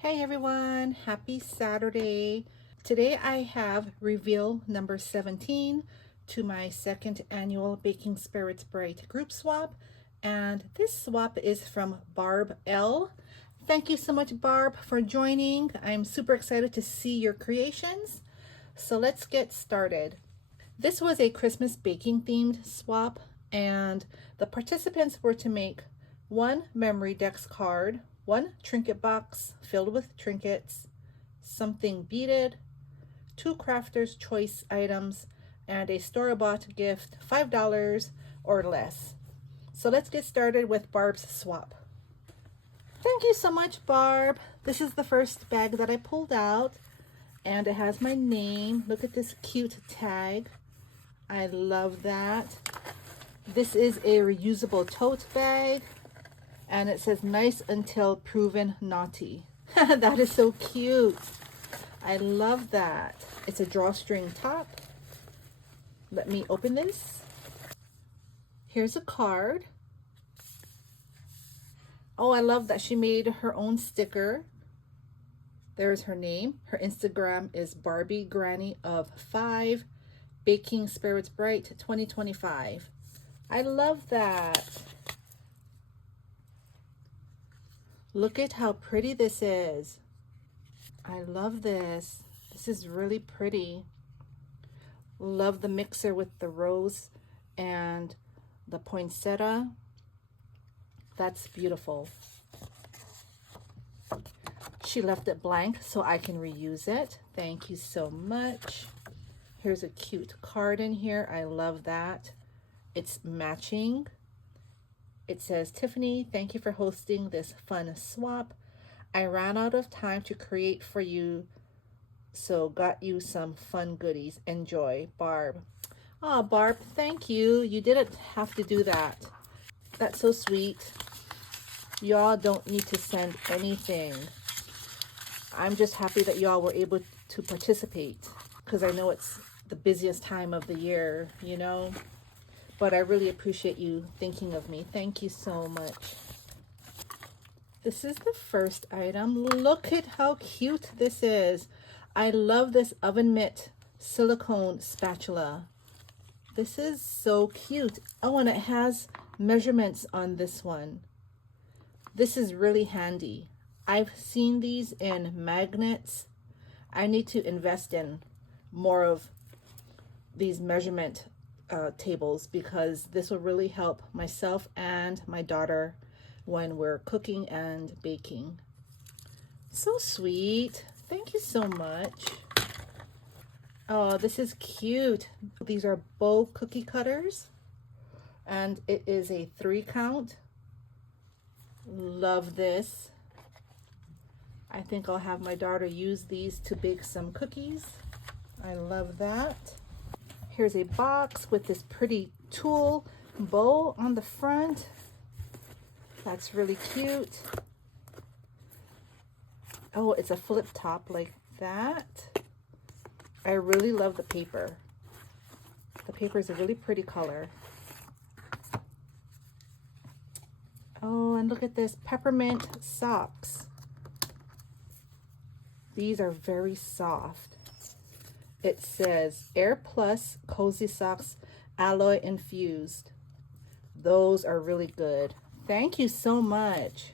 Hey everyone, happy Saturday. Today I have reveal number 17 to my second annual Baking Spirits Bright group swap. And this swap is from Barb L. Thank you so much, Barb, for joining. I'm super excited to see your creations. So let's get started. This was a Christmas baking themed swap, and the participants were to make one memory dex card, one trinket box filled with trinkets, something beaded, two crafter's choice items, and a store-bought gift, $5 or less. So let's get started with Barb's swap. Thank you so much, Barb. This is the first bag that I pulled out, and it has my name. Look at this cute tag. I love that. This is a reusable tote bag, and it says nice until proven naughty. That is so cute. I love that. It's a drawstring top. Let me open this. Here's a card. Oh, I love that she made her own sticker. There's her name. Her Instagram is barbiegrannyof5. Baking Spirits Bright 2025. I love that. Look at how pretty this is. I love this. This is really pretty. Love the mixer with the rose and the poinsettia. That's beautiful. She left it blank so I can reuse it. Thank you so much. Here's a cute card in here. I love that. It's matching. It says, Tiffany, thank you for hosting this fun swap. I ran out of time to create for you, so got you some fun goodies. Enjoy, Barb. Oh, Barb, thank you. You didn't have to do that. That's so sweet. Y'all don't need to send anything. I'm just happy that y'all were able to participate, because I know it's the busiest time of the year, you know, but I really appreciate you thinking of me. Thank you so much. This is the first item. Look at how cute this is. I love this oven mitt silicone spatula. This is so cute. Oh, and it has measurements on this one. This is really handy. I've seen these in magnets. I need to invest in more of these measurement tables, because this will really help myself and my daughter when we're cooking and baking. So sweet. Thank you so much. Oh, this is cute. These are bow cookie cutters, and it is a 3 count. Love this. I think I'll have my daughter use these to bake some cookies. I love that. Here's a box with this pretty tulle bow on the front. That's really cute. Oh, it's a flip top like that. I really love the paper. The paper is a really pretty color. Oh, and look at this, peppermint socks. These are very soft. It says Air Plus Cozy Socks Alloy Infused. Those are really good. Thank you so much.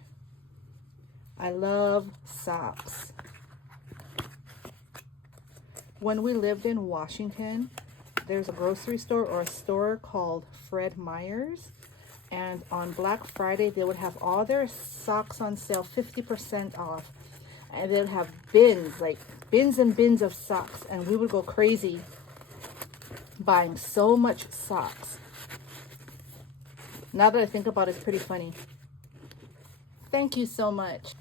I love socks. When we lived in Washington, there's a grocery store or a store called Fred Meyer's. And on Black Friday, they would have all their socks on sale, 50% off. And they'd have bins, like bins and bins of socks. And we would go crazy buying so much socks. Now that I think about it, it's pretty funny. Thank you so much.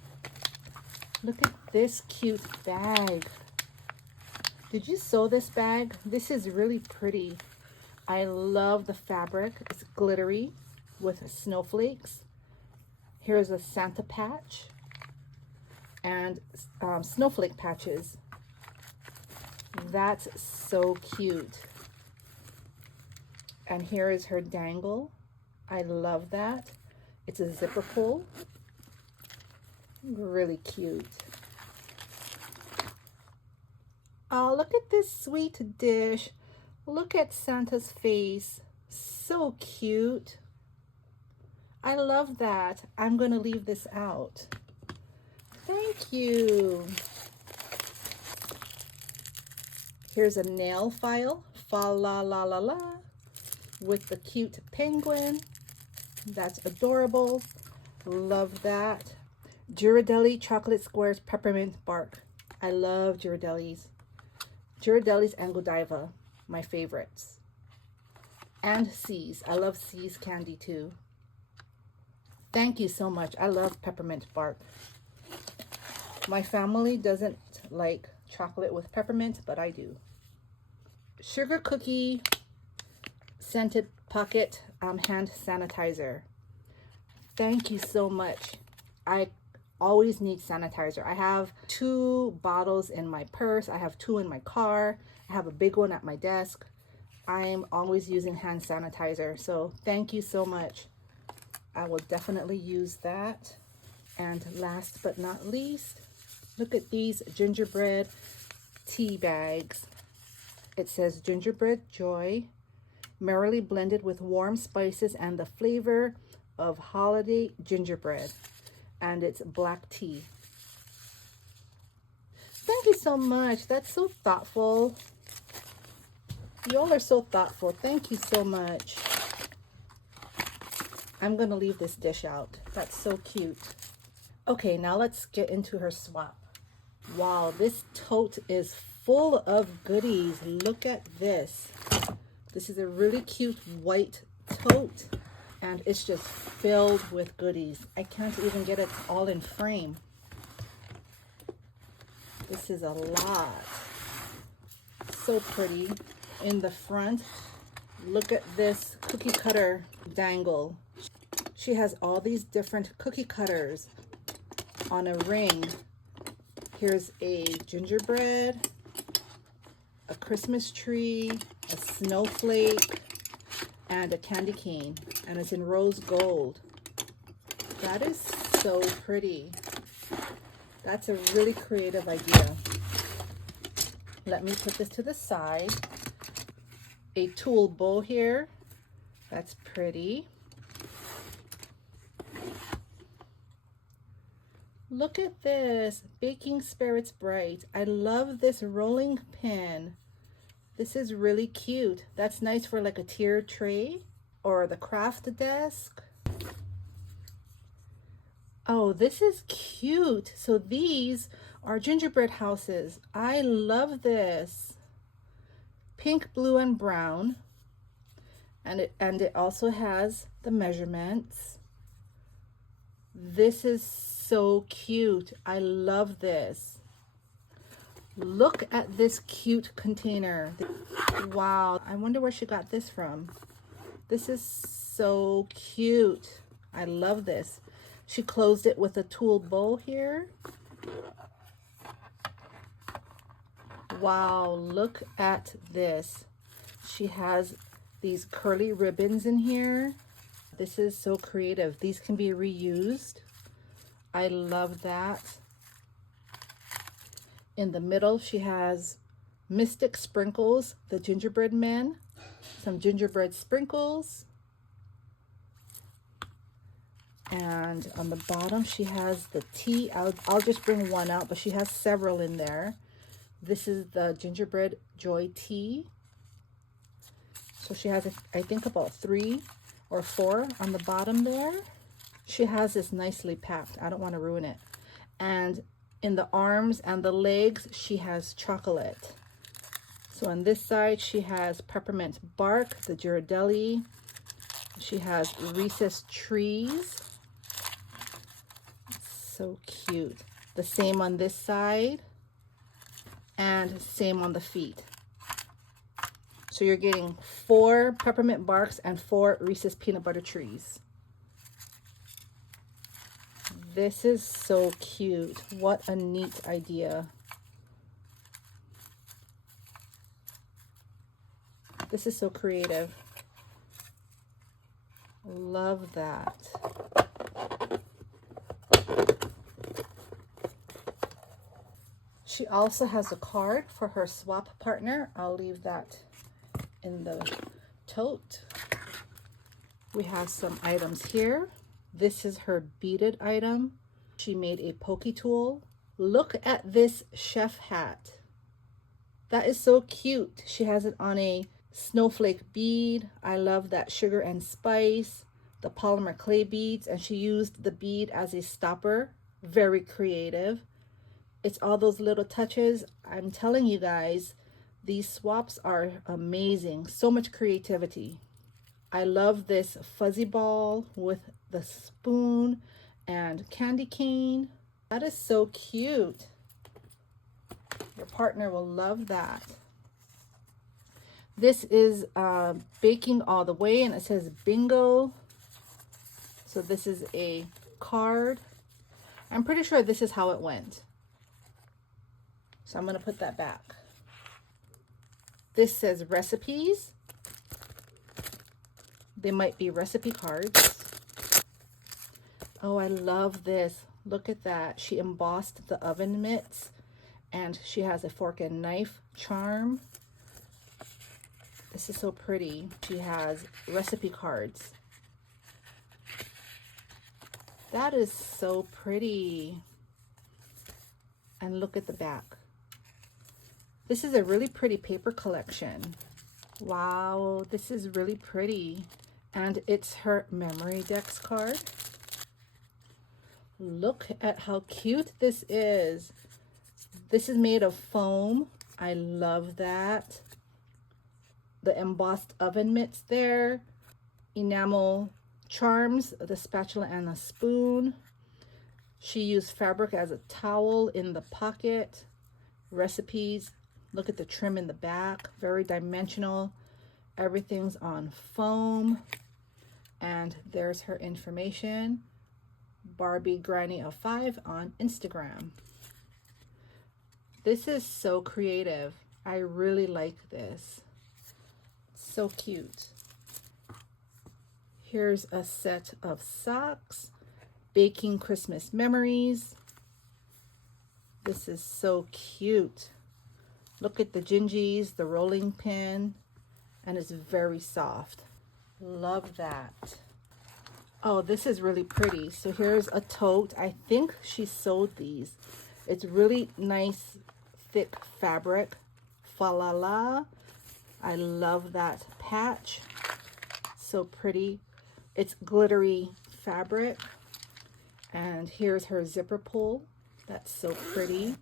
Look at this cute bag. Did you sew this bag? This is really pretty. I love the fabric. It's glittery with snowflakes. Here's a Santa patch and snowflake patches. That's so cute. And here is her dangle. I love that. It's a zipper pull. Really cute. Oh, look at this sweet dish. Look at Santa's face. So cute. I love that. I'm going to leave this out. Thank you. Here's a nail file. Fa la la la la. With the cute penguin. That's adorable. Love that. Ghirardelli chocolate squares peppermint bark. I love Ghirardellis. Ghirardellis and Godiva, my favorites. And C's. I love C's candy too. Thank you so much. I love peppermint bark. My family doesn't like chocolate with peppermint, but I do. Sugar cookie scented pocket hand sanitizer. Thank you so much. I always need sanitizer. I have 2 bottles in my purse. I have 2 in my car. I have a big one at my desk. I'm always using hand sanitizer. So thank you so much. I will definitely use that. And last but not least, look at these gingerbread tea bags. It says gingerbread joy, merrily blended with warm spices and the flavor of holiday gingerbread. And it's black tea. Thank you so much. That's so thoughtful. Y'all are so thoughtful. Thank you so much. I'm gonna leave this dish out. That's so cute. Okay, now let's get into her swap. Wow, this tote is full of goodies. Look at this. This is a really cute white tote, and it's just filled with goodies. I can't even get it all in frame. This is a lot. So pretty. In the front, look at this cookie cutter dangle. She has all these different cookie cutters on a ring. Here's a gingerbread, a Christmas tree, a snowflake, and a candy cane, and it's in rose gold. That is so pretty. That's a really creative idea. Let me put this to the side. A tulle bow here. That's pretty. Look at this, Baking Spirits Bright. I love this rolling pin. This is really cute. That's nice for like a tiered tray or the craft desk. Oh, this is cute. So these are gingerbread houses. I love this. Pink, blue, and brown. And it also has the measurements. This is so cute. I love this. Look at this cute container. Wow, I wonder where she got this from. This is so cute. I love this. She closed it with a tulle bow here. Wow, look at this. She has these curly ribbons in here. This is so creative. These can be reused. I love that. In the middle, she has Mystic Sprinkles, the gingerbread men, some gingerbread sprinkles. And on the bottom, she has the tea. I'll just bring one out, but she has several in there. This is the gingerbread joy tea. So she has, I think, about 3 or 4 on the bottom there. She has this nicely packed. I don't want to ruin it. And in the arms and the legs, she has chocolate. So on this side, she has peppermint bark, the Ghirardelli. She has Reese's trees. So cute. The same on this side. And same on the feet. So you're getting 4 peppermint barks and 4 Reese's peanut butter trees. This is so cute. What a neat idea. This is so creative. Love that. She also has a card for her swap partner. I'll leave that in the tote. We have some items here. This is her beaded item. She made a pokey tool. Look at this chef hat. That is so cute. She has it on a snowflake bead. I love that sugar and spice, the polymer clay beads, and she used the bead as a stopper. Very creative. It's all those little touches. I'm telling you guys, these swaps are amazing. So much creativity. I love this fuzzy ball with the spoon and candy cane. That is so cute. Your partner will love that. This is baking all the way, and it says bingo. So this is a card. I'm pretty sure this is how it went. So I'm going to put that back. This says recipes. They might be recipe cards. Oh, I love this. Look at that. She embossed the oven mitts, and she has a fork and knife charm. This is so pretty. She has recipe cards. That is so pretty. And look at the back. This is a really pretty paper collection. Wow, this is really pretty. And it's her memory decks card. Look at how cute this is. This is made of foam. I love that. The embossed oven mitts there. Enamel charms, the spatula and the spoon. She used fabric as a towel in the pocket. Recipes. Look at the trim in the back. Very dimensional. Everything's on foam. And there's her information. barbiegrannyof5 on Instagram. This is so creative. I really like this. So cute. Here's a set of socks. Baking Christmas memories. This is so cute. Look at the gingies, the rolling pin, and it's very soft. Love that. Oh, this is really pretty. So here's a tote. I think she sewed these. It's really nice, thick fabric. Fa la la. I love that patch. So pretty. It's glittery fabric. And here's her zipper pull. That's so pretty.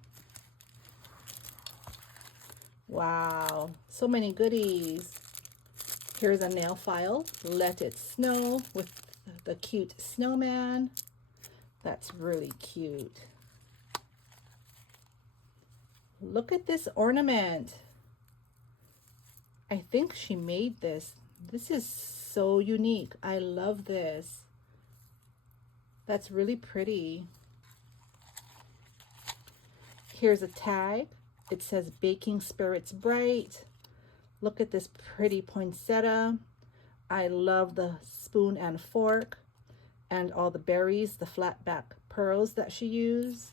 Wow, so many goodies. Here's a nail file. Let It Snow with the cute snowman. That's really cute. Look at this ornament. I think she made this. This is so unique. I love this. That's really pretty. Here's a tag. It says Baking Spirits Bright. Look at this pretty poinsettia. I love the spoon and fork and all the berries, the flat back pearls that she used.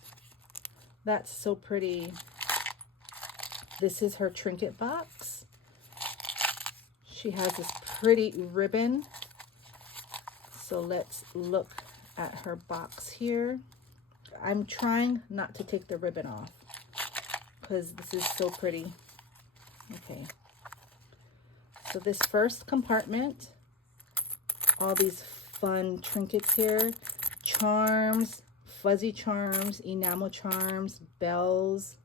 That's so pretty. This is her trinket box. She has this pretty ribbon. So let's look at her box here. I'm trying not to take the ribbon off because this is so pretty. Okay. So this first compartment, all these fun trinkets here, charms, fuzzy charms, enamel charms, bells,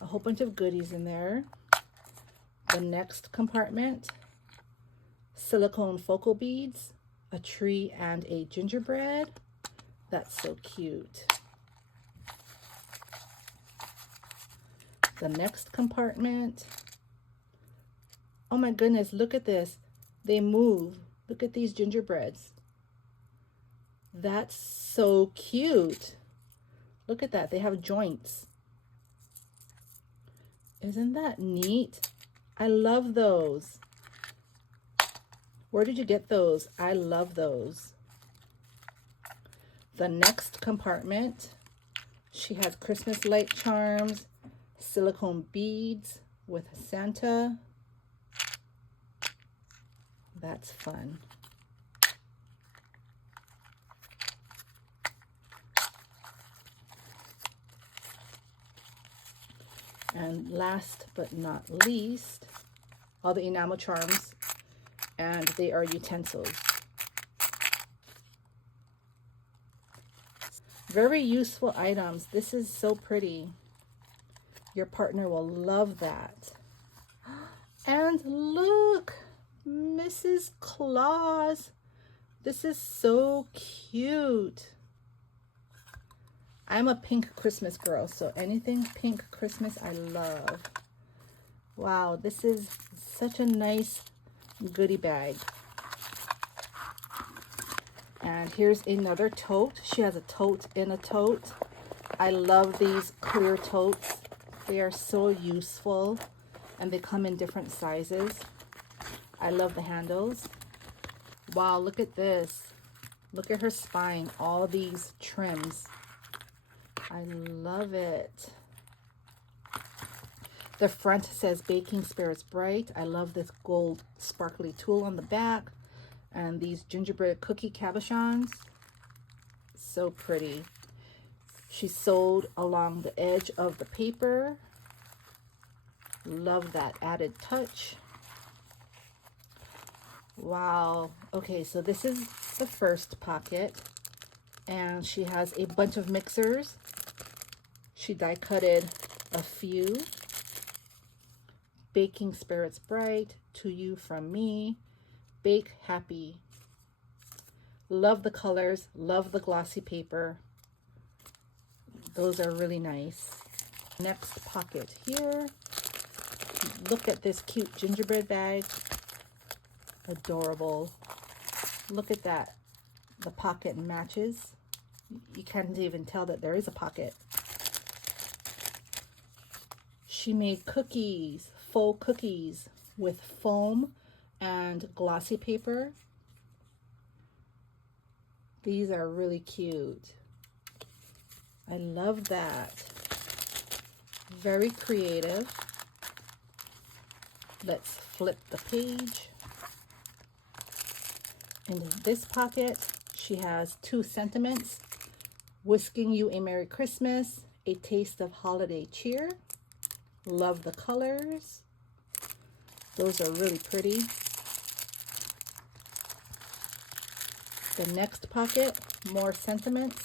a whole bunch of goodies in there. The next compartment, silicone focal beads, a tree and a gingerbread. That's so cute. The next compartment, oh my goodness, look at this. They move. Look at these gingerbreads. That's so cute. Look at that. They have joints. Isn't that neat? I love those. Where did you get those? I love those. The next compartment, She has Christmas light charms, silicone beads with Santa. That's fun. And last but not least, all the enamel charms, and they are utensils. Very useful items. This is so pretty. Your partner will love that. And look, Mrs. Claus. This is so cute. I'm a pink Christmas girl, so anything pink Christmas I love. Wow, this is such a nice goodie bag. And here's another tote. She has a tote in a tote. I love these clear totes. They are so useful, and they come in different sizes. I love the handles. Wow, look at this. Look at her spine, all these trims. I love it. The front says Baking Spirits Bright. I love this gold sparkly tool on the back. And these gingerbread cookie cabochons. So pretty. She's sewed along the edge of the paper. Love that added touch. Wow. Okay, so this is the first pocket. And she has a bunch of mixers. She die cutted a few. Baking Spirits Bright, To You From Me, Bake Happy. Love the colors, love the glossy paper. Those are really nice. Next pocket here. Look at this cute gingerbread bag. Adorable. Look at that. The pocket matches. You can't even tell that there is a pocket. She made cookies, faux cookies with foam and glossy paper. These are really cute. I love that. Very creative. Let's flip the page. In this pocket, she has 2 sentiments. Wishing you a Merry Christmas, a taste of holiday cheer. Love the colors. Those are really pretty. The next pocket, more sentiments.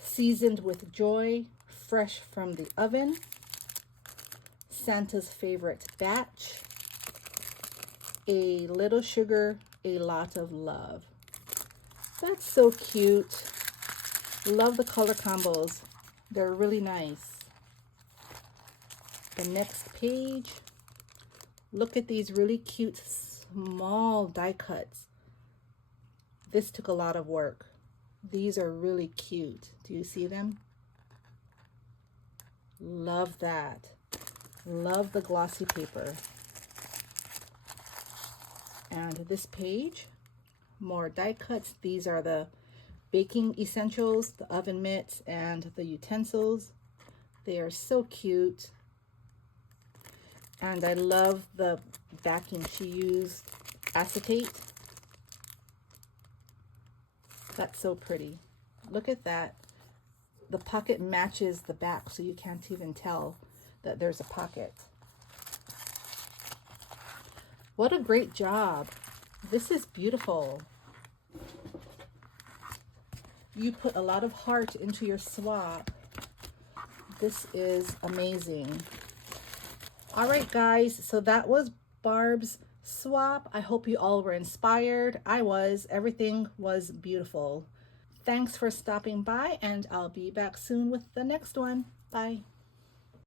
Seasoned with joy, fresh from the oven. Santa's favorite batch. A little sugar, a lot of love. That's so cute. Love the color combos. They're really nice. The next page, look at these really cute small die cuts. This took a lot of work. These are really cute. Do you see them? Love that. Love the glossy paper. And this page, more die cuts. These are the baking essentials, the oven mitts, and the utensils. They are so cute. And I love the backing. She used acetate. That's so pretty. Look at that. The pocket matches the back, so you can't even tell that there's a pocket. What a great job. This is beautiful. You put a lot of heart into your swap. This is amazing. All right, guys, so that was Barb's swap. I hope you all were inspired. I was. Everything was beautiful. Thanks for stopping by, and I'll be back soon with the next one. Bye.